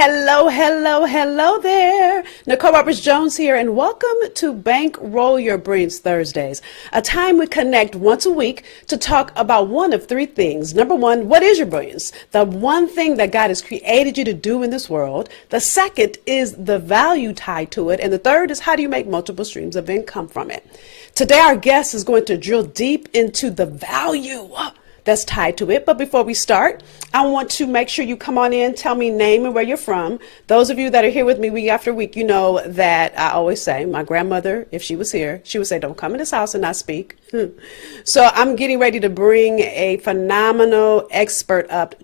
Hello, hello, hello there. Nicole Roberts-Jones here, and welcome to Bankroll Your Brilliance Thursdays, a time we connect once a week to talk about one of three things. Number one, what is your brilliance? The one thing that God has created you to do in this world. The second is the value tied to it. And the third is how do you make multiple streams of income from it? Today, our guest is going to drill deep into the value that's tied to it. But before we start, I want to make sure you come on in, tell me name and where you're from. Those of you that are here with me week after week, you know that I always say, my grandmother, if she was here, she would say, don't come in this house and not speak. So I'm getting ready to bring a phenomenal expert up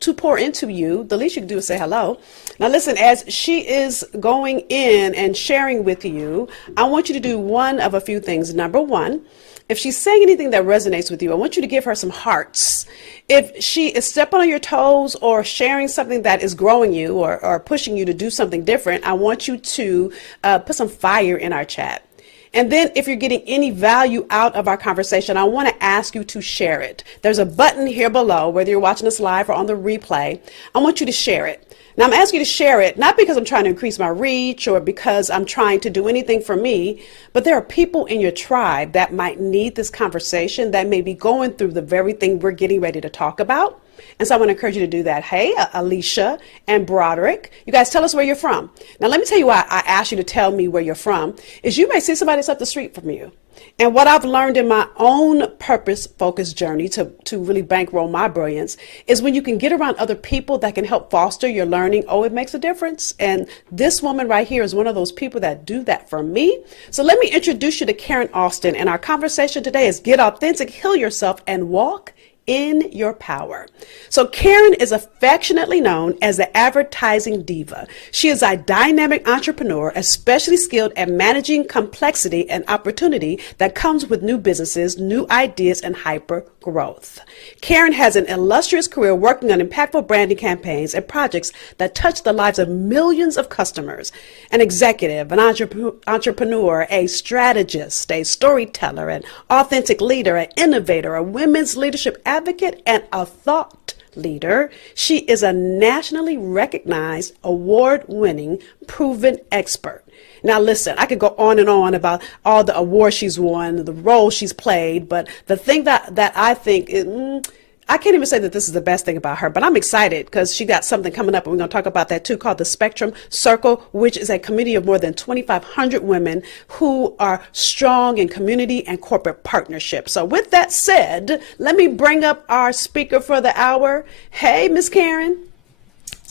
to pour into you. The least you can do is say hello. Now listen, as she is going in and sharing with you, I want you to do one of a few things. Number one, if she's saying anything that resonates with you, I want you to give her some hearts. If she is stepping on your toes or sharing something that is growing you or pushing you to do something different, I want you to put some fire in our chat. And then if you're getting any value out of our conversation, I want to ask you to share it. There's a button here below, whether you're watching us live or on the replay. I want you to share it. Now, I'm asking you to share it, not because I'm trying to increase my reach or because I'm trying to do anything for me, but there are people in your tribe that might need this conversation, that may be going through the very thing we're getting ready to talk about. And so I want to encourage you to do that. Hey, Alicia and Broderick, you guys tell us where you're from. Now, let me tell you why I asked you to tell me where you're from, is you may see somebody that's up the street from you. And what I've learned in my own purpose-focused journey to really bankroll my brilliance is when you can get around other people that can help foster your learning, it makes a difference. And this woman right here is one of those people that do that for me. So let me introduce you to Karen Alston. And our conversation today is get authentic, heal yourself, and walk in your power. So Karen is affectionately known as the advertising diva. She is a dynamic entrepreneur, especially skilled at managing complexity and opportunity that comes with new businesses, new ideas, and hyper growth. Karen has an illustrious career working on impactful branding campaigns and projects that touch the lives of millions of customers. An executive, an entrepreneur, a strategist, a storyteller, an authentic leader, an innovator, a women's leadership advocate, and a thought leader. She is a nationally recognized, award-winning, proven expert. Now, listen, I could go on and on about all the awards she's won, the role she's played, but the thing that I think is, I can't even say that this is the best thing about her, but I'm excited because she got something coming up, and we're going to talk about that too, called the Spectrum Circle, which is a community of more than 2,500 women who are strong in community and corporate partnership. So with that said, let me bring up our speaker for the hour. Hey, Miss Karen.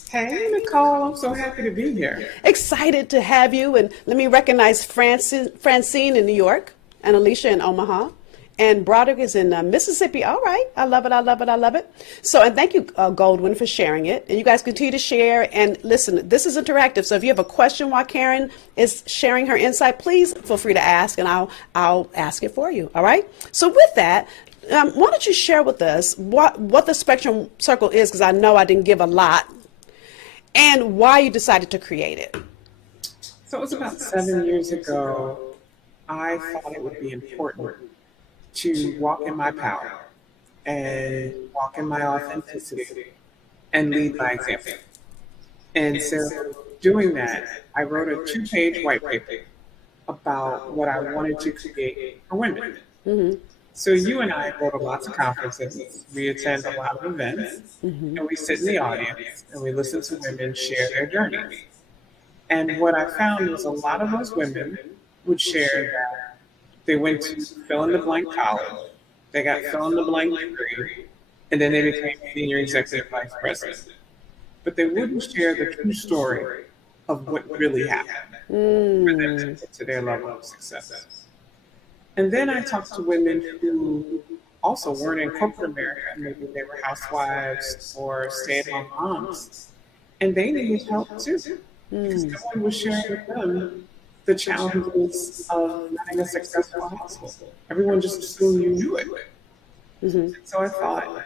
Hey, Nicole, I'm so happy to be here. Excited to have you. And let me recognize Francine in New York and Alicia in Omaha. And Broderick is in Mississippi. All right. I love it. I love it. I love it. So, and thank you, Goldwyn, for sharing it. And you guys continue to share. And listen, this is interactive. So if you have a question while Karen is sharing her insight, please feel free to ask, and I'll ask it for you. All right. So with that, why don't you share with us what the Spectrum Circle is? Because I know I didn't give a lot. And why you decided to create it. So it was about 7 years ago. I thought it would be important to walk in my power and walk in my authenticity and lead by example. And so doing that, I wrote a 2-page white paper about what I wanted to create for women. Mm-hmm. So you and I go to lots of conferences, we attend a lot of events, and we sit in the audience and we listen to women share their journeys. And what I found was a lot of those women would share that they went to fill in the blank college, they got fill in the blank degree, and then they became senior executive vice president. But they wouldn't share the true story of what really happened for them to get to their level of success. And then I talked to women who also weren't in corporate America. Maybe they were housewives or stay-at-home moms. And they needed help too. Because no one was sharing with them the challenges of running a successful household. Everyone just assumed you knew it. Mm-hmm. So I thought,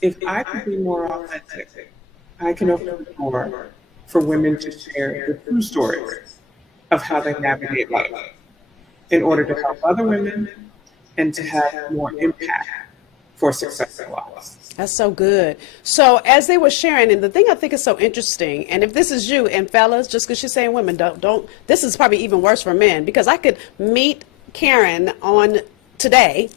if I could be more authentic, I can open the door for women to share the true stories of how they navigate life, in order to help other women and to have more impact for successful lives. That's so good. So as they were sharing, and the thing I think is so interesting, and if this is you, and fellas, just because she's saying women, don't, this is probably even worse for men, because I could meet Karen on today.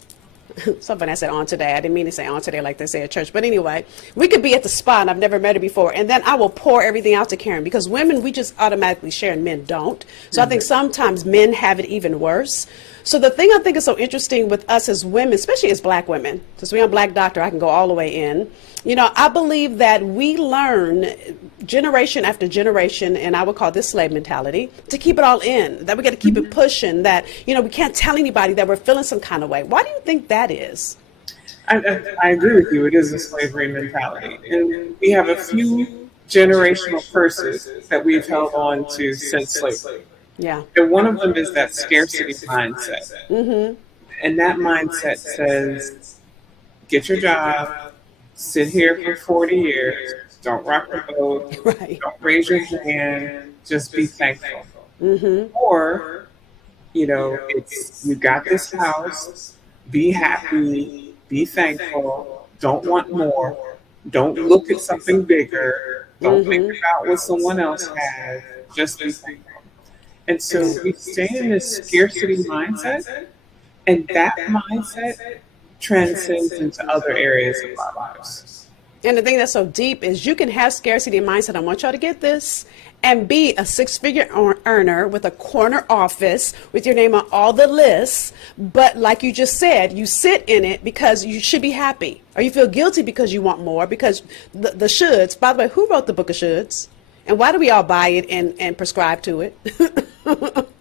Something I said on today. I didn't mean to say on today like they say at church. But anyway, we could be at the spa and I've never met her before. And then I will pour everything out to Karen, because women, we just automatically share and men don't. So I think sometimes men have it even worse. So the thing I think is so interesting with us as women, especially as black women, since we're a black doctor, I can go all the way in. You know, I believe that we learn generation after generation, and I would call this slave mentality, to keep it all in, that we got to keep it pushing, that, you know, we can't tell anybody that we're feeling some kind of way. Why do you think that is? I agree with you. It is a slavery mentality. And we have a few generational curses that we've held on to since slavery. Yeah. And one of them is that scarcity mindset. And that mindset says, get your job, sit here for 40 years, don't rock the boat, Right. don't raise your hand, just be thankful. Or, you know, it's, you got this house, be happy, be thankful, don't want more, don't look at something bigger, don't think about what someone else has, just be thankful. And so we stay in this scarcity mindset, and that mindset transcends into other areas of our lives. And the thing that's so deep is you can have scarcity mindset. I want y'all to get this, and be a six-figure earner with a corner office with your name on all the lists. But like you just said, you sit in it because you should be happy, or you feel guilty because you want more, because the shoulds. By the way, who wrote the book of shoulds? And why do we all buy it and prescribe to it?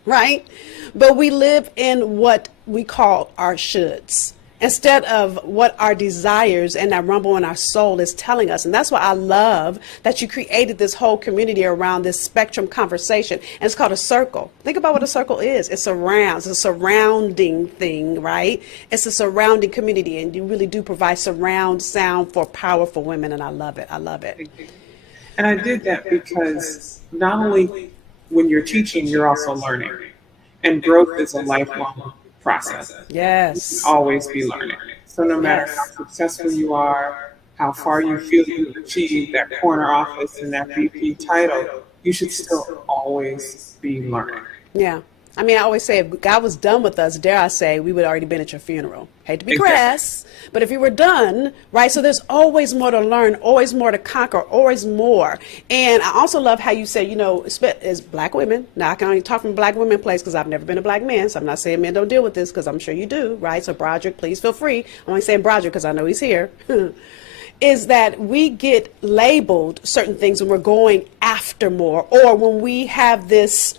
Right? But we live in what we call our shoulds, instead of what our desires and that rumble in our soul is telling us. And that's why I love that you created this whole community around this spectrum conversation. And it's called a circle. Think about what a circle is. It surrounds, it's a surrounding thing, right? It's a surrounding community. And you really do provide surround sound for powerful women. And I love it. I love it. And I did that because not only when you're teaching, you're also learning. And growth is a lifelong process. Yes. Always be learning. So no matter how successful you are, how far you feel you've achieved that corner office and that VP title, you should still always be learning. Yeah. I mean, I always say, if God was done with us, dare I say, we would already been at your funeral. Hate to be crass, but if you were done, right? So there's always more to learn, always more to conquer, always more. And I also love how you say, you know, as black women, now I can only talk from a black women place because I've never been a black man, so I'm not saying men don't deal with this, because I'm sure you do, right? So Broderick, please feel free. I'm only saying Broderick because I know he's here. Is that we get labeled certain things when we're going after more, or when we have this,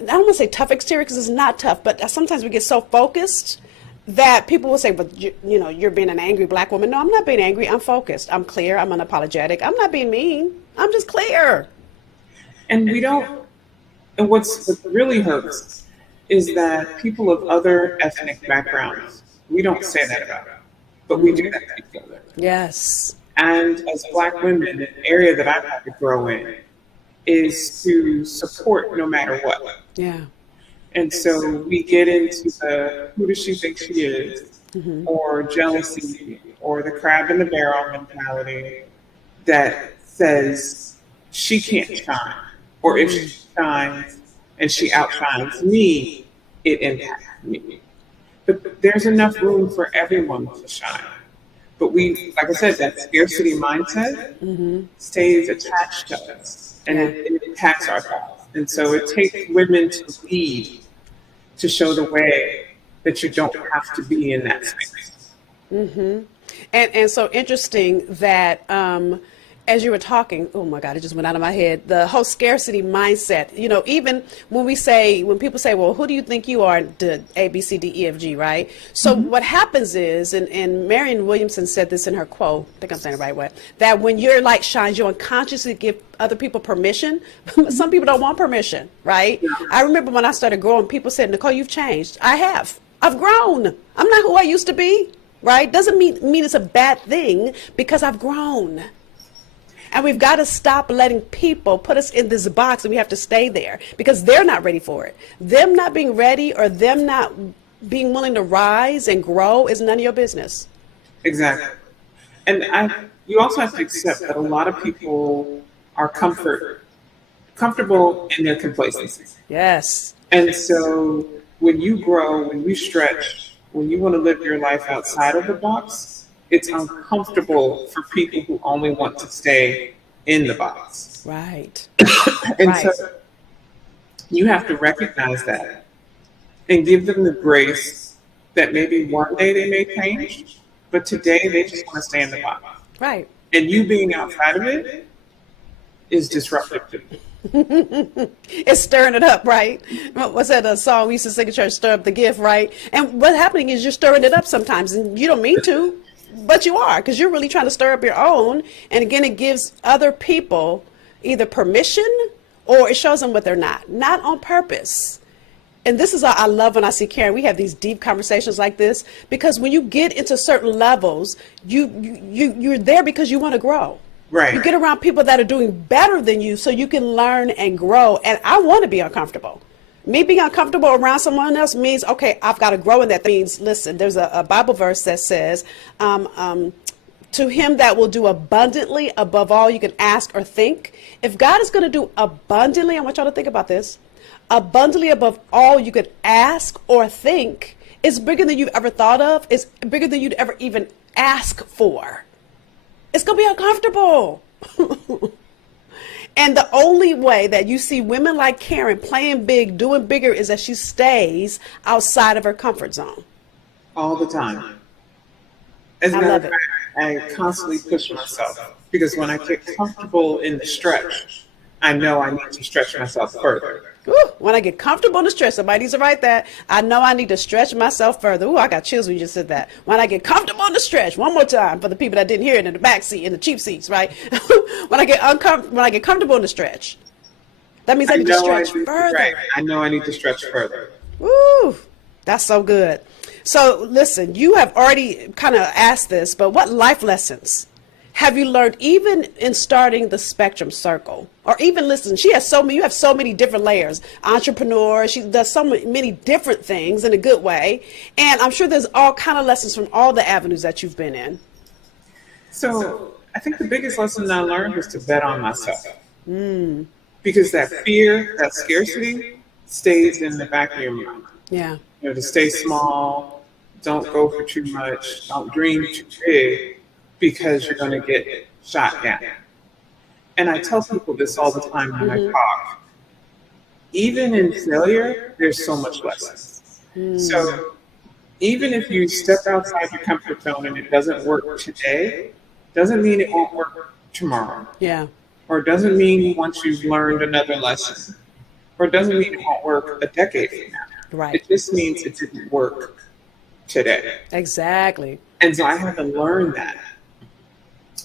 I don't want to say tough exterior, because it's not tough, but sometimes we get so focused that people will say, but you know, you're being an angry black woman. No, I'm not being angry. I'm focused. I'm clear. I'm unapologetic. I'm not being mean. I'm just clear. And we don't, and what really hurts is that people of other ethnic backgrounds, we don't say that about them, but we do that to each other. Yes. And as black women, an area that I've had to grow in is to support no matter what. Yeah. And so we get into the who does she think she is, or jealousy, or the crab in the barrel mentality that says she can't shine, or if she shines and she outshines me, it impacts me. But there's enough room for everyone to shine. But we, like I said, that scarcity mindset stays attached to us, and it impacts our thoughts. And so it takes women to lead, to show the way that you don't have to be in that space. And so interesting that as you were talking, oh my God, it just went out of my head, the whole scarcity mindset. You know, even when people say, well, who do you think you are, the A, B, C, D, E, F, G, right? So what happens is, and Marianne Williamson said this in her quote, I think I'm saying it the right way, that when your light shines, you unconsciously give other people permission. Some people don't want permission, right? I remember when I started growing, people said, Nicole, you've changed. I have. I've grown. I'm not who I used to be, right? Doesn't mean it's a bad thing, because I've grown. And we've got to stop letting people put us in this box, and we have to stay there because they're not ready for it. Them not being ready, or them not being willing to rise and grow, is none of your business. Exactly. And you also have to accept that a lot of people are comfortable in their complacency. Yes. And so when you grow, when you stretch, when you want to live your life outside of the box, it's uncomfortable for people who only want to stay in the box. Right. And Right. so you have to recognize that and give them the grace that maybe one day they may change, but today they just want to stay in the box. Right. And you being outside of it is disruptive to me. It's stirring it up, right? What's that a song we used to sing at church, stir up the gift, right? And what's happening is you're stirring it up sometimes, and you don't mean to, but you are, because you're really trying to stir up your own. And again, it gives other people either permission or it shows them what they're not on purpose. And this is what I love when I see Karen. We have these deep conversations like this, because when you get into certain levels, you're there because you want to grow. Right. You get around people that are doing better than you so you can learn and grow. And I want to be uncomfortable. Me being uncomfortable around someone else means, okay, I've got to grow in that. That means, listen, there's a Bible verse that says, to him that will do abundantly above all you can ask or think. If God is going to do abundantly, I want y'all to think about this, abundantly above all you could ask or think, is bigger than you've ever thought of. It's bigger than you'd ever even ask for. It's going to be uncomfortable. And the only way that you see women like Karen playing big, doing bigger, is that she stays outside of her comfort zone. All the time. As a I matter love of it. fact, I constantly push myself, because when I get comfortable in the stretch, I know I need to stretch myself further. Ooh, when I get comfortable in the stretch, somebody needs to write that. I know I need to stretch myself further. Ooh, I got chills when you just said that. When I get comfortable in the stretch, one more time for the people that didn't hear it in the back seat, in the cheap seats, right? when I get comfortable in the stretch, that means I need to stretch further. Right. I know I need to stretch further. Woo, that's so good. So listen, you have already kind of asked this, but what life lessons have you learned, even in starting the Spectrum Circle? Or even, listen, you have so many different layers. Entrepreneur, she does so many different things in a good way. And I'm sure there's all kind of lessons from all the avenues that you've been in. So I think the biggest lesson I learned was to bet on myself. Because that fear, that scarcity stays in the back of your mind. Yeah. You know, to stay small, don't go for too much, don't dream too big, because you're going to get shot down. And I tell people this all the time when I talk. Even in failure, there's so much lessons. So even if you step outside your comfort zone and it doesn't work today, doesn't mean it won't work tomorrow. Yeah. Or doesn't mean once you've learned another lesson. Or doesn't mean it won't work a decade from now. Right. It just means it didn't work today. Exactly. And so I had to learn that.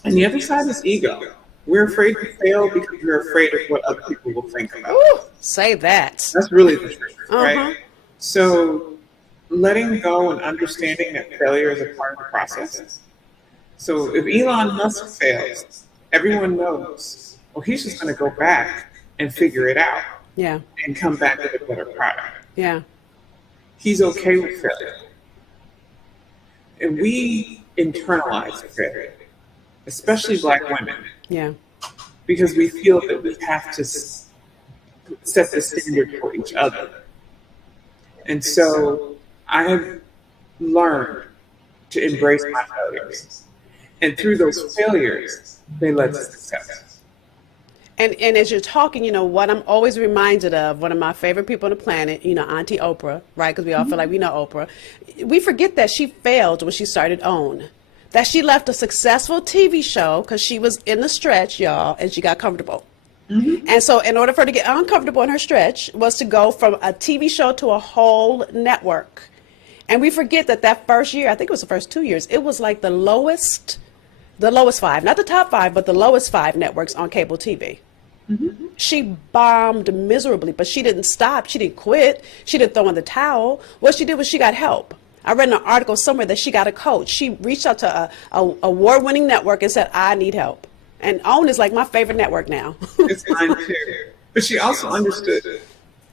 And the other side is ego. We're afraid to fail because we're afraid of what other people will think about Ooh, us. say that. That's really the truth, right? Uh-huh. So letting go and understanding that failure is a part of the process. So if Elon Musk fails, everyone knows, well, he's just going to go back and figure it out Yeah. and come back with a better product. Yeah. He's okay with failure. And we internalize failure, especially Black women, Yeah. because we feel that we have to set the standard for each other. And so I have learned to embrace my failures. And through those failures, they led to success. And as you're talking, what I'm always reminded of, one of my favorite people on the planet, Auntie Oprah, right? Because we all feel like we know Oprah. We forget that she failed when she started OWN. That she left a successful TV show because she was in the stretch, y'all, and she got comfortable. And so in order for her to get uncomfortable in her stretch was to go from a TV show to a whole network. And we forget that first year, I think it was the first 2 years, it was like the lowest 5, not the top 5, but the lowest 5 networks on cable TV. She bombed miserably, but she didn't stop. She didn't quit. She didn't throw in the towel. What she did was she got help. I read in an article somewhere that she got a coach. She reached out to a award-winning network and said, I need help. And OWN is like my favorite network now. It's mine too. But she also understood,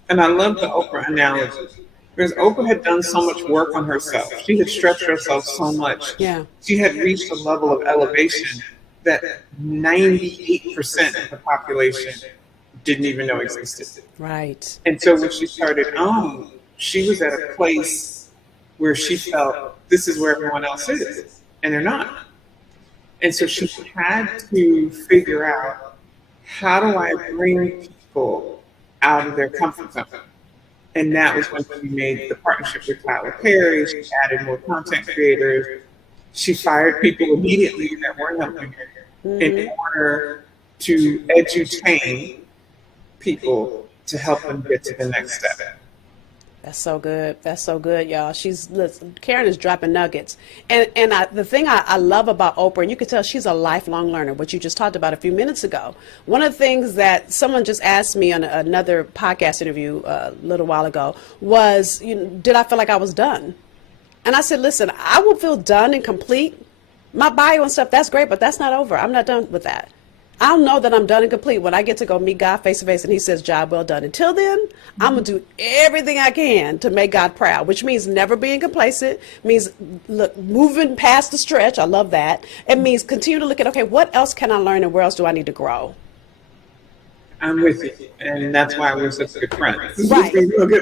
and I love the Oprah analogy, Whereas Oprah had done so much work on herself. She had stretched herself so much. Yeah. She had reached a level of elevation that 98% of the population didn't even know existed. Right. And so when she started on, she was at a place where she felt this is where everyone else is, and they're not. And so she had to figure out, how do I bring people out of their comfort zone? And that was when she made the partnership with Tyler Perry. She added more content creators. She fired people immediately that weren't helping her in order to edutain people to help them get to the next step. That's so good. That's so good, y'all. Listen, Karen is dropping nuggets. The thing I love about Oprah, and you can tell she's a lifelong learner, what you just talked about a few minutes ago. One of the things that someone just asked me on another podcast interview a little while ago was, did I feel like I was done? And I said, listen, I will feel done and complete. My bio and stuff, that's great, but that's not over. I'm not done with that. I'll know that I'm done and complete when I get to go meet God face to face and he says, job well done. Until then, I'm going to do everything I can to make God proud, which means never being complacent, means moving past the stretch. I love that. It means continue to look at, okay, what else can I learn and where else do I need to grow? I'm with you. And that's why we're such good friends. Right.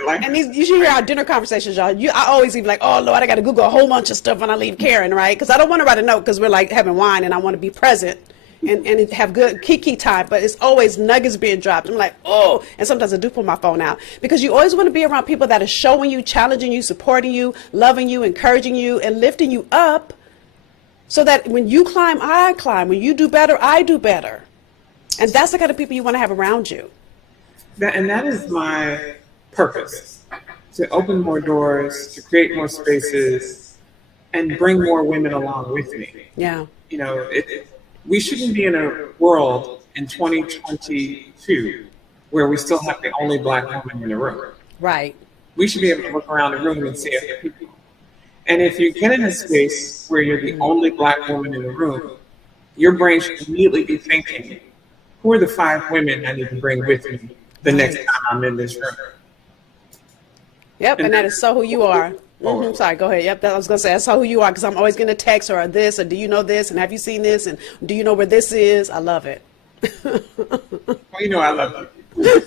Like, and you should hear our dinner conversations, y'all. I always even like, oh, Lord, I got to Google a whole bunch of stuff when I leave Karen, right? Because I don't want to write a note because we're like having wine and I want to be present. And have good kiki time, but it's always nuggets being dropped. I'm like, oh, and sometimes I do pull my phone out because you always want to be around people that are showing you, challenging you, supporting you, loving you, encouraging you, and lifting you up so that when you climb, I climb. When you do better, I do better. And that's the kind of people you want to have around you. That is my purpose, to open more doors, to create more spaces, and bring more women along with me. Yeah. We shouldn't be in a world in 2022 where we still have the only Black woman in the room. Right. We should be able to look around the room and see other people. And if you get in a space where you're the only Black woman in the room, your brain should immediately be thinking, who are the 5 women I need to bring with me the next time I'm in this room? Yep, and that is so who you are. Sorry, go ahead. Yep, I was going to say, that's who you are, because I'm always going to text her this, or do you know this, and have you seen this, and do you know where this is? I love it. Well, I love you.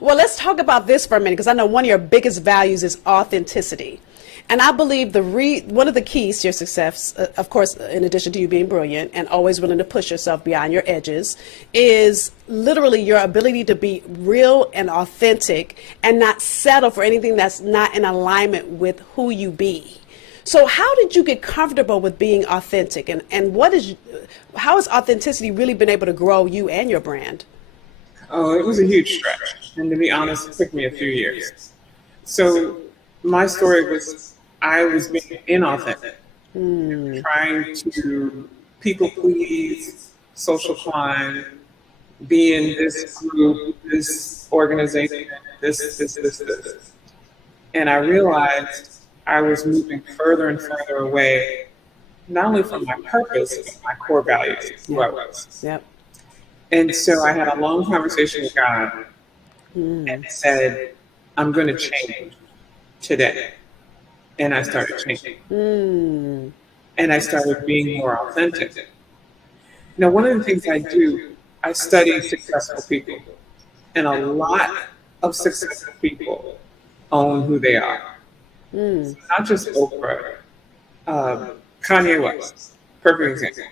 Well, let's talk about this for a minute, because I know one of your biggest values is authenticity. And I believe one of the keys to your success, of course, in addition to you being brilliant and always willing to push yourself beyond your edges, is literally your ability to be real and authentic and not settle for anything that's not in alignment with who you be. So how did you get comfortable with being authentic? And how has authenticity really been able to grow you and your brand? Oh, it was a huge stretch. And to be honest, it took me a few years. So my story was, I was being inauthentic, trying to people please, social climb, be in this group, this organization, this. And I realized I was moving further and further away, not only from my purpose, but my core values, who I was. Yep. And so I had a long conversation with God and said, I'm going to change today. And I started changing. And I started being more authentic. Now, one of the things I do, I study successful people. And a lot of successful people own who they are. So not just Oprah, Kanye West, perfect example.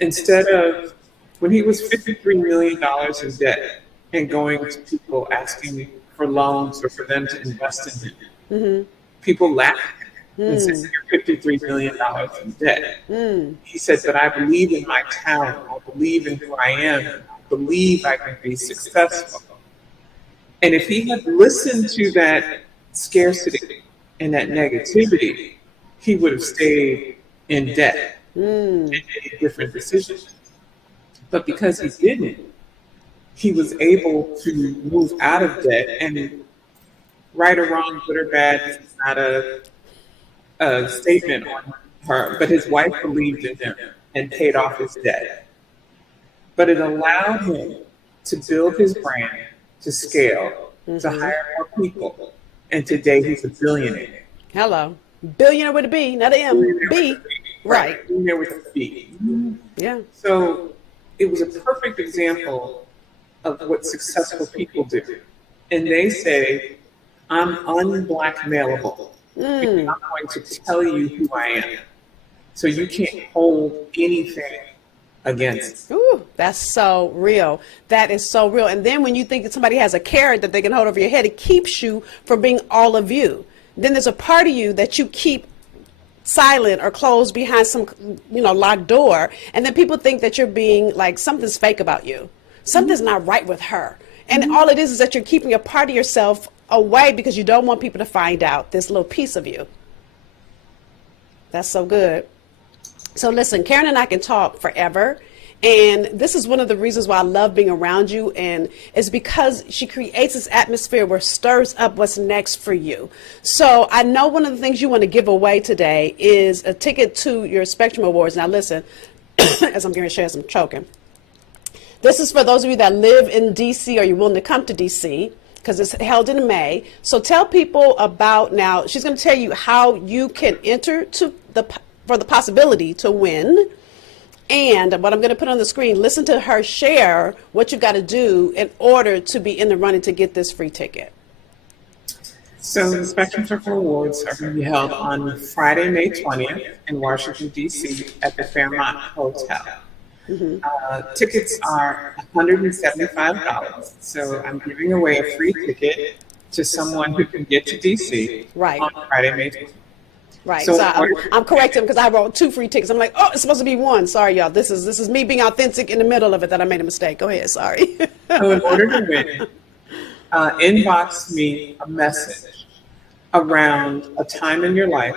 Instead of, when he was $53 million in debt and going to people asking for loans or for them to invest in him, people laughed at him and said, you're $53 million in debt. He said, but I believe in my talent. I believe in who I am. I believe I can be successful. And if he had listened to that scarcity and that negativity, he would have stayed in debt and made different decisions. But because he didn't, he was able to move out of debt, and right or wrong, good or bad, it's not a statement on her, but his wife believed in him and paid off his debt. But it allowed him to build his brand, to scale, to hire more people, And today he's a billionaire. Hello. Billionaire with a B, not an M. Billionaire with B. a B. Right. Billionaire with a B. Yeah. So it was a perfect example of what successful people do. And they say, I'm unblackmailable. Because I'm going to tell you who I am. So you can't hold anything against me. Ooh, that's so real. That is so real. And then when you think that somebody has a carrot that they can hold over your head, it keeps you from being all of you. Then there's a part of you that you keep silent or closed behind some, locked door. And then people think that you're being like, something's fake about you. Something's not right with her. And all it is that you're keeping a part of yourself away because you don't want people to find out this little piece of you. That's so good. So listen, Karen and I can talk forever. And this is one of the reasons why I love being around you. And it's because she creates this atmosphere where it stirs up what's next for you. So I know one of the things you want to give away today is a ticket to your Spectrum Awards. Now listen, as I'm going to share some choking. This is for those of you that live in DC or you're willing to come to DC, because it's held in May. So tell people about, now she's going to tell you how you can enter for the possibility to win. And what I'm going to put on the screen, listen to her share what you got to do in order to be in the running to get this free ticket. So the Spectrum Circle Awards are going to be held on Friday, May 20th in Washington, D.C. at the Fairmont Hotel. Tickets are $175. So I'm giving away a free ticket to someone who can get to DC on Friday, May 20th. Right. So I'm correcting because I wrote 2 free tickets. I'm like, oh, it's supposed to be 1. Sorry, y'all. This is me being authentic in the middle of it that I made a mistake. Go ahead. Sorry. So in order to win, inbox me a message around a time in your life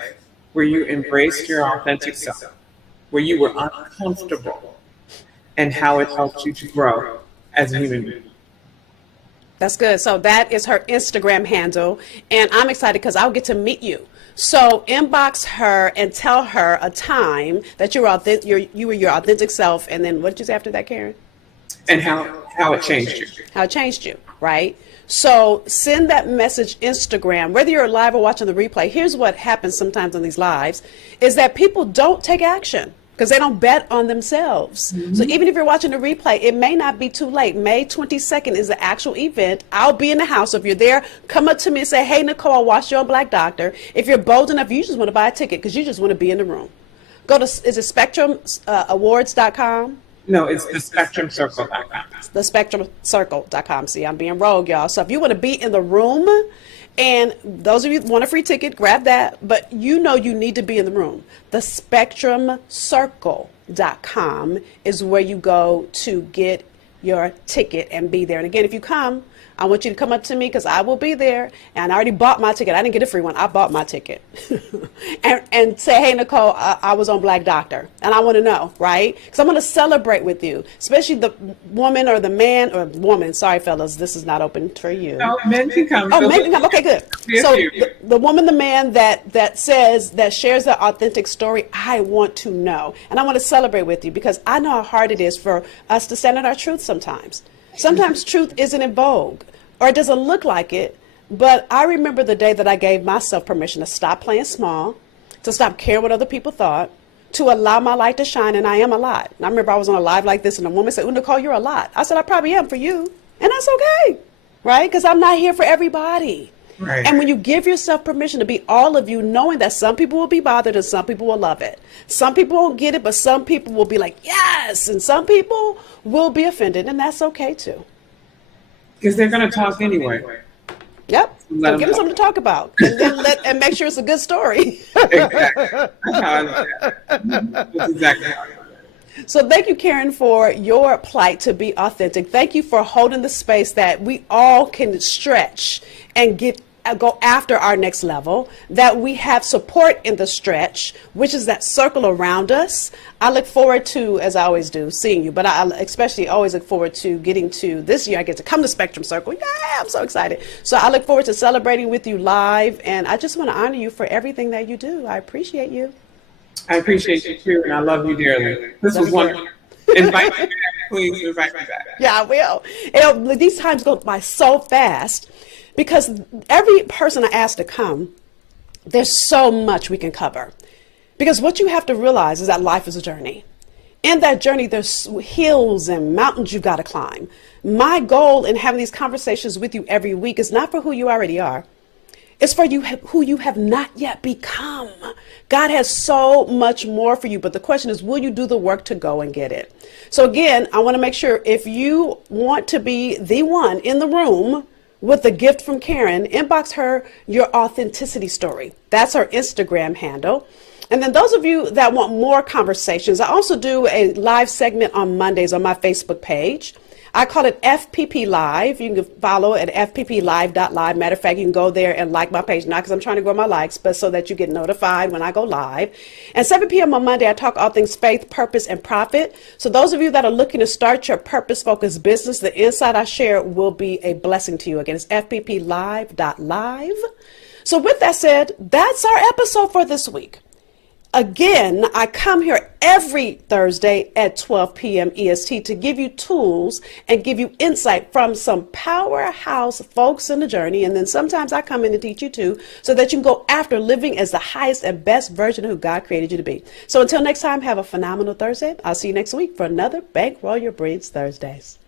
where you embraced your authentic self, where you were uncomfortable, and how it helped you to grow as a human being. That's good. So that is her Instagram handle. And I'm excited because I'll get to meet you. So inbox her and tell her a time that you were your authentic self. And then what did you say after that, Karen? And how it changed you. How it changed you, right? So send that message Instagram, whether you're live or watching the replay. Here's what happens sometimes on these lives is that people don't take action because they don't bet on themselves. So even if you're watching the replay, it may not be too late. May 22nd is the actual event. I'll be in the house. If you're there, come up to me and say, hey, Nicole, I watched you on Black Doctor. If you're bold enough, you just want to buy a ticket because you just want to be in the room. Go to, is it SpectrumAwards.com? No, it's thespectrumcircle.com. Thespectrumcircle.com. See, I'm being rogue, y'all. So if you want to be in the room, and those of you who want a free ticket, grab that. But you need to be in the room. Thespectrumcircle.com is where you go to get your ticket and be there. And again, if you come, I want you to come up to me because I will be there. And I already bought my ticket. I didn't get a free one. I bought my ticket. and say, hey, Nicole, I was on Black Doctor. And I want to know, right? Because I'm going to celebrate with you, especially the woman or the man or woman. Sorry, fellas, this is not open for you. No, men can come. Oh, men can come. Okay, good. So the woman, the man that shares their authentic story, I want to know. And I want to celebrate with you because I know how hard it is for us to stand in our truth sometimes. Sometimes truth isn't in vogue or it doesn't look like it. But I remember the day that I gave myself permission to stop playing small, to stop caring what other people thought, to allow my light to shine. And I am a lot. And I remember I was on a live like this and a woman said, "Oh, Nicole, you're a lot." I said, "I probably am for you." And that's okay. Right? Because I'm not here for everybody. Right. And when you give yourself permission to be all of you, knowing that some people will be bothered and some people will love it. Some people won't get it, but some people will be like, yes. And some people will be offended. And that's okay, too. Because they're going to talk anyway. Yep. So give them something to talk about. And then and make sure it's a good story. Exactly. That's how I look at it. That's exactly how I look at it. So thank you, Karen, for your plight to be authentic. Thank you for holding the space that we all can stretch and go after our next level, that we have support in the stretch, which is that circle around us. I look forward to, as I always do, seeing you, but I especially always look forward to getting to this year. I get to come to Spectrum Circle. Yeah, I'm so excited. So I look forward to celebrating with you live, and I just want to honor you for everything that you do. I appreciate you. I appreciate you too, and I love you dearly. This was wonderful. Invite me back, please invite me back. Yeah, I will. These times go by so fast because every person I ask to come, there's so much we can cover. Because what you have to realize is that life is a journey. In that journey, there's hills and mountains you've got to climb. My goal in having these conversations with you every week is not for who you already are. It's for you who you have not yet become. God has so much more for you, but the question is, will you do the work to go and get it? So again, I want to make sure if you want to be the one in the room with the gift from Karen, inbox her your authenticity story. That's her Instagram handle. And then those of you that want more conversations, I also do a live segment on Mondays on my Facebook page. I call it FPP Live. You can follow at fpplive.live. Matter of fact, you can go there and like my page, not because I'm trying to grow my likes, but so that you get notified when I go live. And 7 p.m. on Monday, I talk all things faith, purpose, and profit. So those of you that are looking to start your purpose-focused business, the insight I share will be a blessing to you. Again, it's fpplive.live. So with that said, that's our episode for this week. Again, I come here every Thursday at 12 p.m. EST to give you tools and give you insight from some powerhouse folks in the journey. And then sometimes I come in to teach you too, so that you can go after living as the highest and best version of who God created you to be. So until next time, have a phenomenal Thursday. I'll see you next week for another Bankroll Your Brilliance Thursdays.